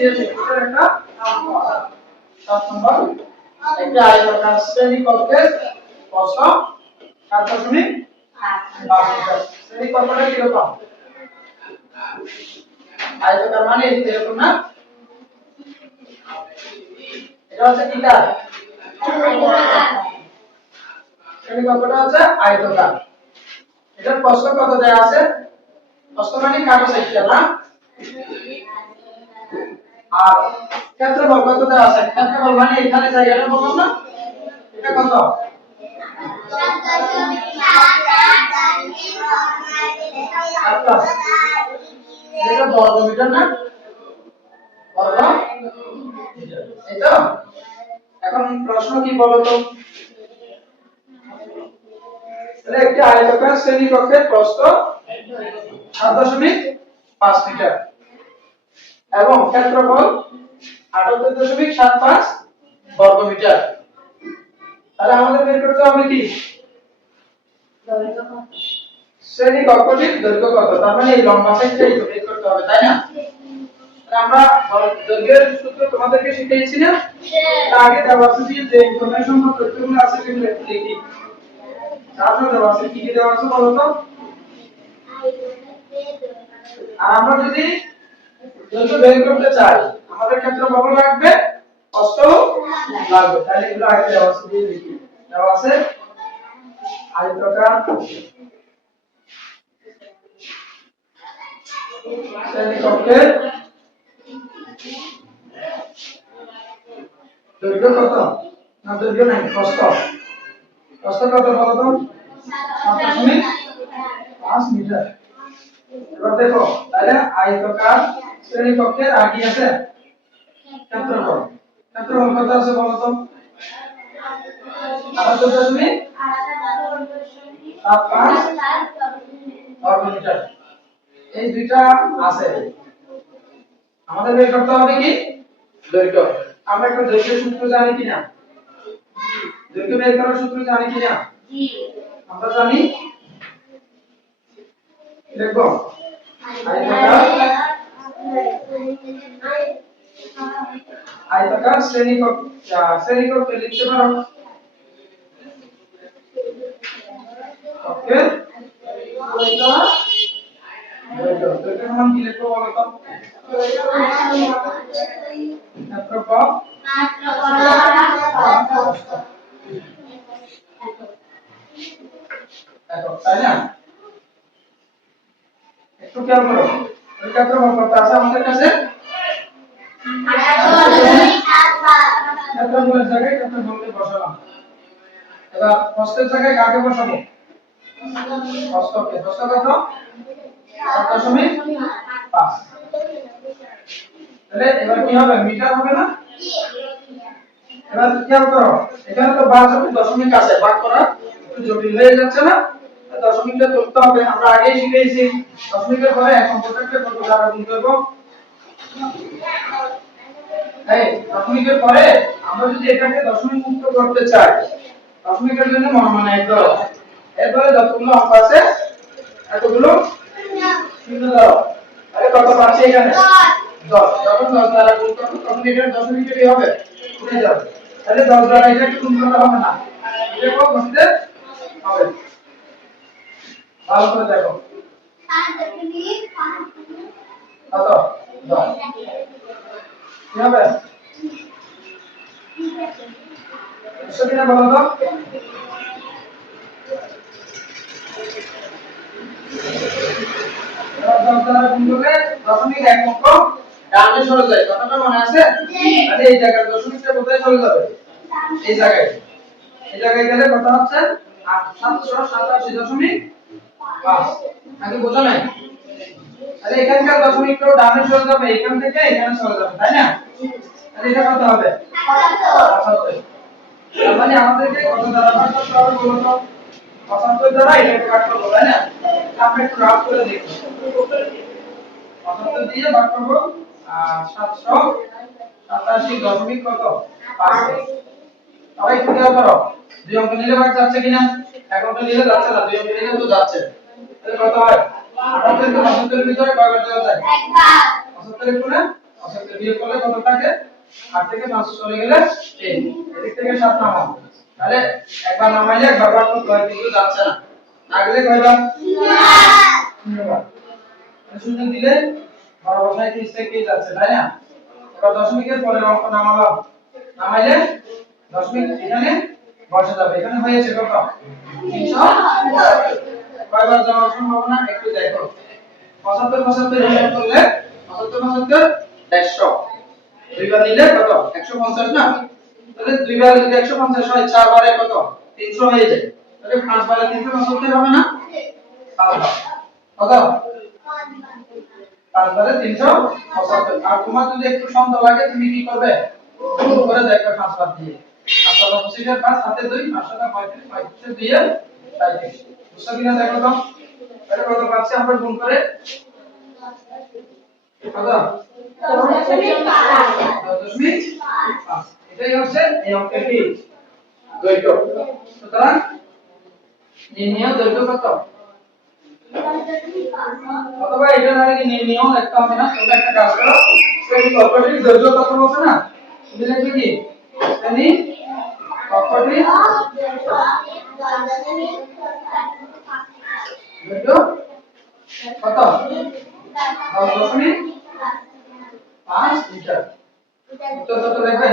Centimetre একটা নাম পাওয়া যায় 7 নম্বর একটা আয়তাকার শ্রেণীকক্ষের প্রস্থ 7.5 মিটার শ্রেণীকক্ষটা কিরকম আয়তাকার মানে এরকম না এটা হচ্ছে কি কার শ্রেণীকক্ষটা হচ্ছে আয়তাকার এটার প্রস্থ কত দেয়া আছে প্রস্থ মানে কাগজ একটা না আর ক্ষেত্রফল কত দেয়া আছে ক্ষেত্রফল মানে এখানে জায়গাটা বললাম না এটা কত 7 এটা বর্গ মিটার না বর্গ মিটার এই তো এখন প্রশ্ন কি বলো তো তাহলে একটি আয়তাকার শ্রেণীকক্ষের প্রস্থ 7.5 মিটার এবং ক্ষেত্রফল 78.75 বর্গ মিটার তাহলে আমাদের বের করতে হবে কি শ্রেণীকক্ষটির দৈর্ঘ্য কত তার মানে এই লম্বা সাইডটাই তো বের করতে হবে তাই না আমরা দৈর্ঘ্যের সূত্র তোমাদেরকে শিখিয়েছি না তার আগে দেওয়া আছে যে ইনফরমেশন বা তথ্যগুলো আছে সেগুলো একটু লিখি তারপর দেওয়া আছে কি কি দেওয়া আছে বলো তো আর আমরা যদি দৈর্ঘ্য বের করতে চাই আমাদের ক্ষেত্রে কত লাগবে প্রস্থ লাগবে তাহলে এগুলো আগে দেওয়া আছে দিয়ে লিখি দেওয়া আছে আয়তাকার শ্রেণীকক্ষের দৈর্ঘ্য কত না দৈর্ঘ্য নাই প্রস্থ কত বলো তো 7.5 মিটার এবার দেখো তাহলে আয়তাকার শ্রেণীকক্ষের আগে আছে ক্ষেত্রফল কত আছে বলো তো 78.75 বর্গ মিটার এই দুইটা আছে আমাদের বের করতে হবে কি দৈর্ঘ্য আমরা একটা দৈর্ঘ্যের সূত্র জানি কিনা দৈর্ঘ্য বের করার সূত্র জানি কিনা জি আমরা জানি দেখো আয়তাকার শ্রেণীকক্ষ লিখতে পারো ওকে দৈর্ঘ্য সমান কি লিখবো বলো তো ক্ষেত্রফল তাই না একটু খেয়াল করো ক্ষেত্রফল কত আছে আমাদের কাছে ক্ষেত্রফলের জায়গায় ক্ষেত্রফলকে বসালাম এবার প্রস্থের জায়গায় কাকে বসাবো প্রস্থকে প্রস্থ কত 7.5 তাহলে এবার কি হবে মিটার হবে না এবার খেয়াল করো এখানে তো বারোটি দশমিক আছে ভাগ করা একটু জটিল হয়ে যাচ্ছে না দশমিকটা তুলতে হবে আমরা আগেই শিখেছি দশমিকের পরে এক অঙ্কটাকে কত দ্বারা গুণ করব এই দশমিকের পরে আমরা যদি এটাকে দশমিক মুক্ত করতে চাই দশমিকের জন্য মানে একদম এরপরে যতগুলো অঙ্ক আছে এতগুলো শূন্য দাও তাহলে কত পাচ্ছি এখানে 10 যখন 10 দ্বারা গুণ করব তখন এখানে দশমিকেরই হবে উঠে যাবে তাহলে 10 দ্বারা এটাকে গুণ করতে হবে না এটাকেও বসতে হবে ভালো করে দেখো কত 10 কি হবে সেটা বলো তো দশমিক এক অঙ্ক ডানে সরে যায় কথাটা মনে আছে আরে এই জায়গায় দশমিকটা কোথায় চলে যাবে এই জায়গায় গেলে কথা হচ্ছে 787.5 আগে বোঝা নাই আরে এখানকার দশমিকটা ডানে চলে যাবে এখান থেকে এখানে চলে যাবে তাই না তাহলে এটা কত হবে 75 তার মানে আমাদেরকে কত দ্বারা ভাগ করতে হবে বলো তো 75 দ্বারা এটাকে ভাগ করব তাই না আমরা একটু রাফ করে দেখি 75 দিয়ে ভাগ করব 787 দশমিক কত 5 সবাই একটু খেয়াল করো দুই অঙ্ক নিলে ভাগ যাচ্ছে কিনা এক অঙ্ক নিলে যাচ্ছে না দুই অঙ্ক নিলে তো যাচ্ছে তাহলে কত হয় 78 কে 75 এর ভিতরে কয়বার দেওয়া যায় একবার 75 এর গুণে 75 বিয়োগ করলে কত থাকে 8 থেকে 5 চলে গেলে 3 এদিক থেকে 7 নামাও তাহলে একবার নামাইলে একবার ভাগ করতে হয় কিন্তু যাচ্ছে না না গেলে কয়বার ধন্যবাদ শূন্য দিলে বড় বসায় 30 থেকে যাচ্ছে তাই না এবার দশমিকের পরের অঙ্ক নামালাম নামাইলে দশমিক এখানে বসে যাবে এখানে হয়েছে কত 300 কয়বার যাওয়ার সম্ভাবনা একটু দেখো 75 75 হিসাব করলে 75 75 150 দুইবার নিলে কত 150 না তাহলে দুইবার যদি 150 হয় চার বারে কত 300 হয়ে যায় তাহলে 5 বারে 375 হবে না 5 কত 5 বারে 375 আর তোমার যদি একটু সন্দেহ লাগে তুমি কি করবে গুণ করে দেখবে 5 বার দিয়ে 5 এর 5 হাতে 2 5 35 35 দিয়ে 35 বুঝছো কিনা দেখো তো এটা কত পাচ্ছি আমরা গুণ করে কত 10.5 এটাই হচ্ছে এই অঙ্কের কি দৈর্ঘ্য সুতরাং নির্ণেয় দৈর্ঘ্য কত অথবা এটা না কি নির্ণেয় একটা হবে না তোমরা একটা কাজ করো শ্রেণী কক্ষটির দৈর্ঘ্য কত বলছো না তুমি লিখবে কি শ্রেণী কক্ষটির দৈর্ঘ্য কত 10.5 মিটার উত্তর কত লিখবে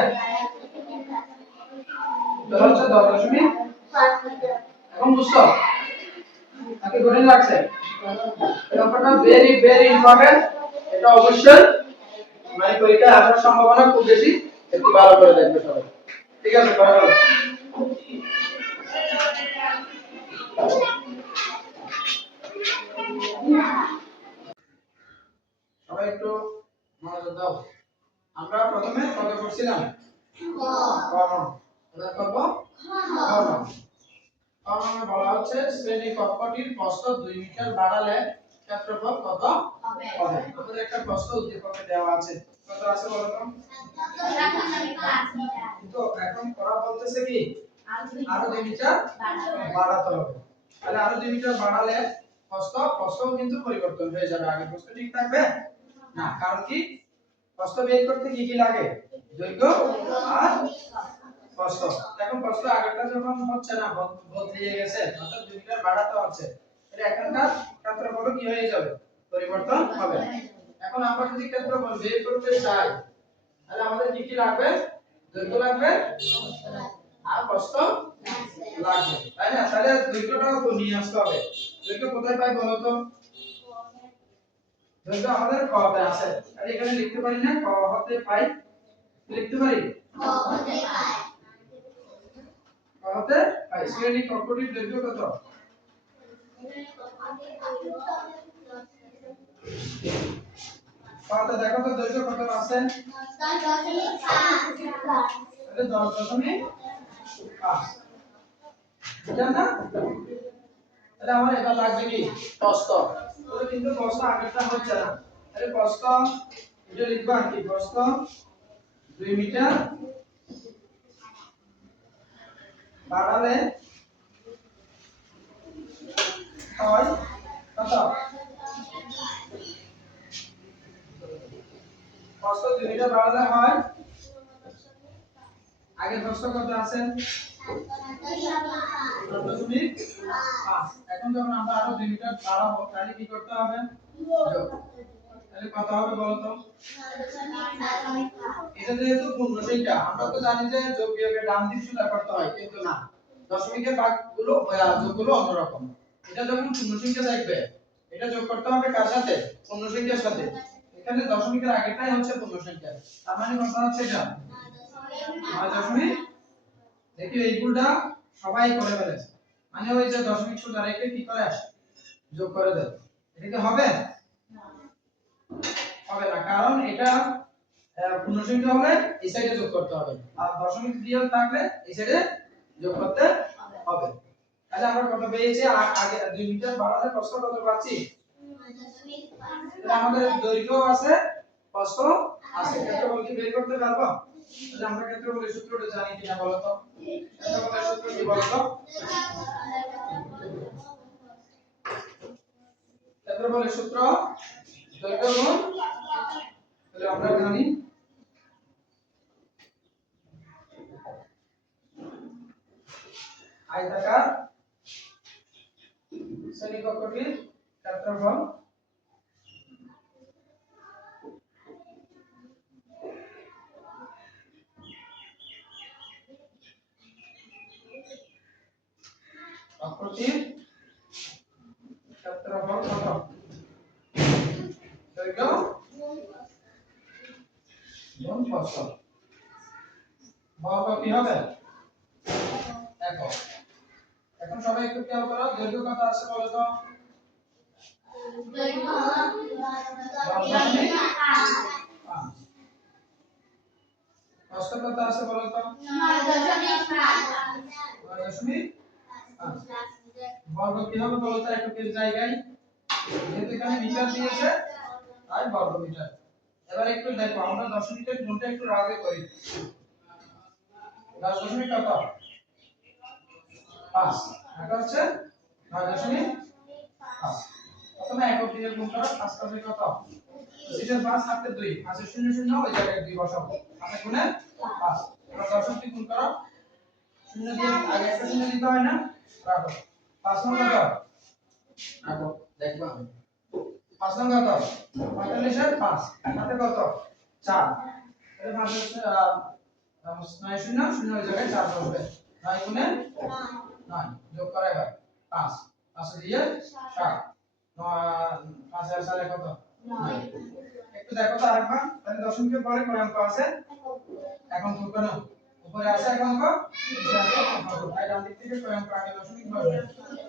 উত্তর হচ্ছে 10.5 মিটার এখন বুঝছো নাকি কঠিন লাগছে এই অঙ্কটা ভেরি ভেরি ইম্পর্টেন্ট এটা অবশ্যই মানে পরীক্ষায় আসার সম্ভাবনা খুব বেশি একটু ভালো করে দেখবে সবাই ঠিক আছে করে ফেলো সবাই একটু মনোযোগ দাও আমরা প্রথমে কত করছিলাম কর্ণ এবার করব কর্ণ কর্ণে বলা হচ্ছে শ্রেণী কক্ষটির প্রস্থ 2 মিটার বাড়ালে ক্ষেত্রফল কত হবে আমাদের একটা প্রস্থ উদ্দীপকে দেওয়া আছে কত আছে বলো তো কিন্তু এখন করা বলতেছে কি আরো 2 মিটার বাড়াতে হবে তাহলে আরো 2 মিটার বাড়ালে প্রস্থও কিন্তু পরিবর্তন হয়ে যাবে আগে প্রস্থ ঠিক থাকবে না কারণ কি প্রস্থ বের করতে কি কি লাগে দৈর্ঘ্য আর প্রস্থ এখন প্রস্থ আগেরটা যখন হচ্ছে না বদলে গেছে অর্থাৎ 2 মিটার বাড়াতে হচ্ছে তাহলে এখানকার ক্ষেত্রফল কি হয়ে যাবে পরিবর্তন হবে এখন আমরা যদি ক্ষেত্রফল বের করতে চাই তাহলে আমাদের কি কি লাগবে দৈর্ঘ্য লাগবে আর প্রস্থ লাগবে তাই না তাহলে দৈর্ঘ্যটাও তো নিয়ে আসতে হবে দৈর্ঘ্য কোথায় পাই বলো তো দৈর্ঘ্য আমাদের ক তে আছে তাহলে এখানে লিখতে পারি না ক হতে পাই লিখতে পারি ক হতে পাই ক হতে পাই শ্রেণী কক্ষটির দৈর্ঘ্য কত কত দেখো তো দৈর্ঘ্য কত আছে 10.5 বুঝলেন না তাহলে আমার এটা লাগবে কি প্রস্থ তো কিন্তু প্রস্থ আগেরটা হচ্ছে না তাহলে প্রস্থ এটা লিখবা কি প্রস্থ 2 মিটার বাড়ালে হয় কত প্রস্থ 2 মিটার বাড়ালে হয় আগে প্রস্থ কত আছে 7.5 এখন যখন আমরা আরো 2 মিটার বাড়াবো তাহলে কি করতে হবে যোগ তাহলে কত হবে বলো তো এটা যেহেতু পূর্ণসংখ্যা আমরা তো জানি যে যোগ বিয়োগের ডান দিক সোজা করতে হয় কিন্তু না দশমিকের ভাগগুলো যোগগুলো অন্যরকম এটা যখন পূর্ণসংখ্যা থাকবে এটা যোগ করতে হবে কার সাথে পূর্ণসংখ্যার সাথে এখানে দশমিকের আগেরটাই হচ্ছে পূর্ণসংখ্যা তার মানে কত হচ্ছে এটা 9 দেখি এইগুলা সবাই করে ফেলেছে মানে ওই যে দশমিক সোজা রেখে কি করে যোগ করে দেয় এটা কি হবে না হবে না কারণ এটা পূর্ণসংখ্যা হলে এই সাইডে যোগ করতে হবে আর দশমিক বিয়োগ থাকলে এই সাইডে যোগ করতে হবে তাহলে আমরা কত পেয়েছি আগে 2 মিটার বাড়ালে প্রস্থ কত পাচ্ছি 9.5 তাহলে আমাদের দৈর্ঘ্য আছে প্রস্থ আছে ক্ষেত্রফল কি বের করতে পারবো তাহলে আমরা ক্ষেত্রফলের সূত্রটা জানি কিনা বলো তো ক্ষেত্রফলের সূত্র কি বলো তো ক্ষেত্রফলের সূত্র দৈর্ঘ্য গুণ তাহলে আমরা জানি আয়তাকার শ্রেণীকক্ষটির ক্ষেত্রফল কক্ষটির ক্ষেত্রফল কত? দৈর্ঘ্য গুণ প্রস্থ। বর্গ কি হবে? একক। এখন সবাই একটু খেয়াল করো, দৈর্ঘ্য কত আছে বলো তো? দৈর্ঘ্য 10.5। প্রস্থ কত আছে বলো তো? 9.5। বর্গ কি হবে বলো তো এককের জায়গায়? যেহেতু এখানে মিটার দিয়েছে তাই বর্গ মিটার। এবার একটু দেখো, আমরা দশমিকের গুণটা একটু আগে করি। 10 কত? 5। এটা হচ্ছে 9.5। প্রথমে একক দিয়ে গুণ করো। 5 পাশে কত? 5 হাতে 2, 5 0 0 ওই জায়গায় 2 বসাবো। 5 গুণে 5। এবার 10 দিয়ে গুণ করো। 0 দিয়ে আগে একটা 0 দিতে হয় না? রাখো। 5 নং কত? রাখো, দেখবা। 5 নং কত? 45 এর 5 হাতে কত? 4। এর 5 হচ্ছে 9 0 0 ওই জায়গায় 4 বসবে। 9 গুণে 9 যোগ করে এবার 5 5 দিয়ে 7 5 আর 4 কত? 9। একটু দেখো তো আরেকবার, তাহলে দশমিকের পরে কয় অঙ্ক আছে? এখন যোগ করো। উপরে আছে এক অঙ্ক, নিচে আছে এক অঙ্ক। তাই ডান দিক থেকে কয় অঙ্ক আগে দশমিক বসবে?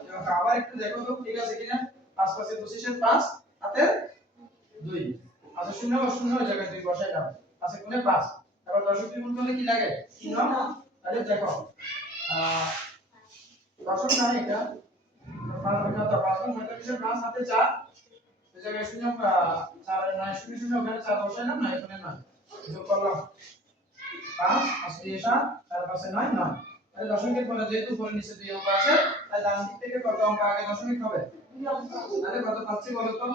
এবং আবার একটু দেখো তো ঠিক আছে কিনা। 5 5 এর 25 এর 5 হাতে 2, 5 0 আর 0 ওই জায়গায় 2 বসাই দাও। 5 গুণে 5। এবার দশমিক দিয়ে গুণ করলে কি লাগে? 3। তাহলে দেখো দশক নাই এটা 5 কত? 5 45 এর 5 হাতে 4 এই জায়গায় 0 4 আর 9 0 0 ওখানে 4 বসাইলাম না, এখানে 9 যোগ করলাম 5 5 দিয়ে 7 4 5 9 9। তাহলে দশমিকের পরে যেহেতু উপরে নিচে 2 অঙ্ক আছে তাই ডান দিক থেকে কত অঙ্ক আগে দশমিক হবে? তাহলে কত পাচ্ছি বলো তো?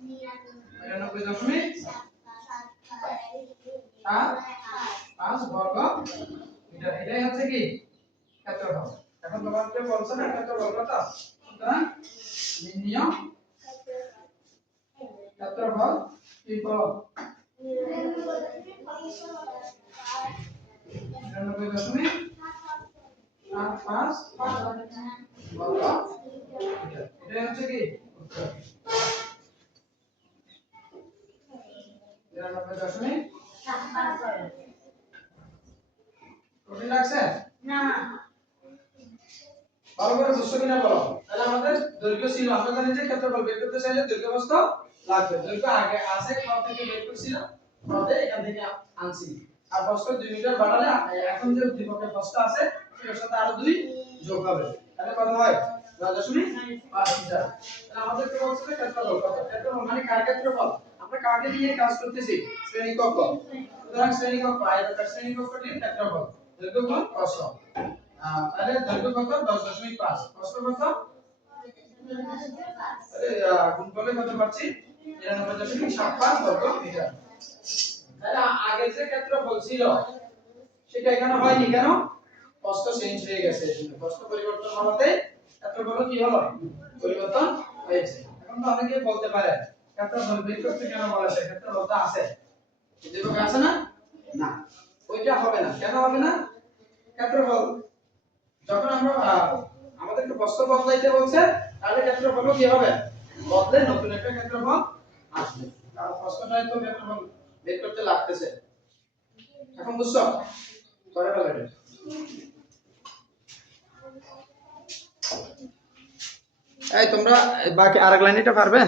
99.5 বর্গ মিটার। এটাই হচ্ছে কি ক্ষেত্রফল। এখন তোমাকে বলছে না ক্ষেত্রফল কত? সুতরাং নির্ণয় ক্ষেত্রফল কি বলো? 99.85 বর্গ মিটার। এটাই হচ্ছে কি উত্তর। 99.85। কঠিন লাগছে? না। ভালো করে বুঝছো কিনা বলো। তাহলে আমাদের দৈর্ঘ্য ছিল, আমরা জানি যে ক্ষেত্রফল বের করতে চাইলে দৈর্ঘ্য প্রস্থ লাগবে। দৈর্ঘ্য আগে আছে খ থেকে বের করছিলাম, খতে এখান থেকে আনছি। আর প্রস্থ 2 মিটার বাড়ালে এখন যে উদ্দীপকের প্রস্থ আছে এর সাথে আরো 2 যোগ হবে। তাহলে কত হয়? 9.5 মিটার। তাহলে আমাদের কি বলছে যে ক্ষেত্রফল কত? ক্ষেত্রফল মানে কার ক্ষেত্রফল? আমরা কাকে নিয়ে কাজ করতেছি? শ্রেণীকক্ষ। সুতরাং শ্রেণীকক্ষ আয়তাকার শ্রেণীকক্ষটির ক্ষেত্রফল দৈর্ঘ্য গুণ প্রস্থ। তাহলে দৈর্ঘ্য কত? 10.5। প্রস্থ কত? তাহলে গুণ করলে কত পাচ্ছি? 99.75 বর্গ মিটার। তাহলে আগে যে ক্ষেত্রফল ছিল সেটা এখানে হয়নি কেন? প্রস্থ চেঞ্জ হয়ে গেছে। এজন্য প্রস্থ পরিবর্তন হওয়াতে ক্ষেত্রফল কি হলো? পরিবর্তন হয়েছে। এখন তো অনেকে বলতে পারে ক্ষেত্রফল বের করতে কেন বলেছে? ক্ষেত্রফল তো আছে। যেভাবে আছে না? না। ওইটা হবে না। কেন হবে না? ক্ষেত্রফল যখন আমরা আমাদেরকে প্রস্থ বদলাইতে বলছে তাহলে ক্ষেত্রফল কি হবে? বদলে নতুন একটা ক্ষেত্রফল আসবে। কারণ প্রস্থটাই তো ক্ষেত্রফল বের করতে লাগতেছে। এখন বুঝছো? পরে বলবে। এই তোমরা বাকি আরেক লাইনটা পারবে?